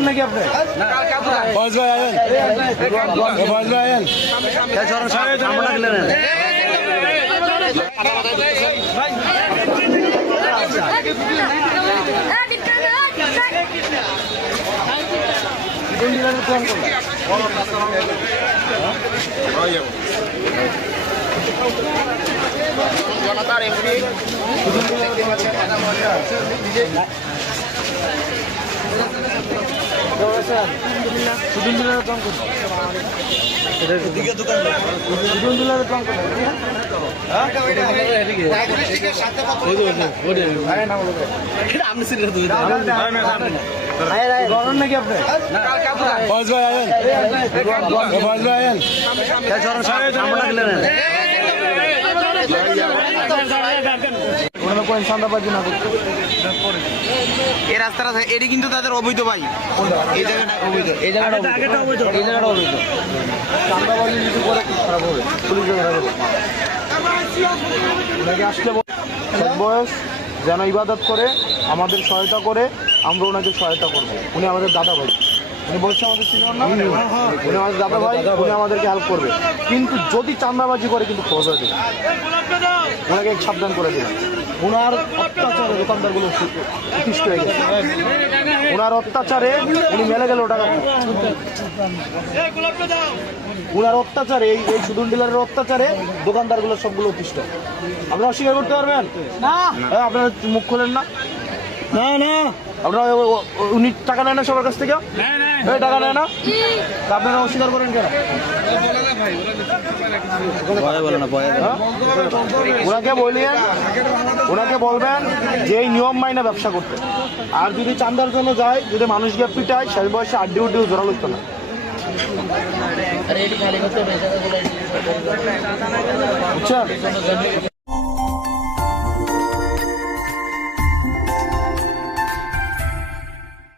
নাকি আপনি ফয়েজ ভাই আয়েন ফয়েজ ভাই আয়েন আমরা গেলেন জনতার এমনি দেখতে পাচ্ছেন নাকি আপনি ফয়েজ ভাই আয়েন ফয়েজ ভাই আয়েন আমরা গেলেন এই রাস্তাটা এটি কিন্তু তাদের অবৈধ ভাই এই জায়গাটা অবৈধ এই জায়গাটা অবৈধ এই জায়গাটা অবৈধ চাঁদাবাজি যদি করে খারাপ হবে পুলিশ আসলে বয়স যেন ইবাদত করে আমাদের সহায়তা করে আমরা ওনাকে সহায়তা করবো উনি আমাদের দাদা ভাই উনি বলছে আমাদের সিনিয়র না উনি আমাদের দাদা ভাই উনি আমাদেরকে হেল্প করবে কিন্তু যদি চাঁদাবাজি করে কিন্তু খোঁজ হয়ে দেবে ওনাকে সাবধান করে দিলাম ওনার অত্যাচারে দোকানদারগুলো অতিষ্ঠ হয়ে গেছে ওনার অত্যাচারে উনি মেলে গেল টাকা ওনার অত্যাচারে এই সুদন ডিলারের অত্যাচারে দোকানদারগুলো সবগুলো অতিষ্ঠ আপনারা অস্বীকার করতে পারবেন না আপনারা মুখ খোলেন না না না আপনারা উনি টাকা নেয় না সবার কাছ থেকে টাকা নেয় না আপনারা অস্বীকার করেন কেন ওনাকে বললেন ওনাকে বলবেন যে এই নিয়ম মাইনা ব্যবসা করতে আর যদি চান্দার জন্য যায় যদি মানুষকে পিটায় শেষ বয়সে আড্ডি উড্ডিও জোরাল হতো না বুঝছেন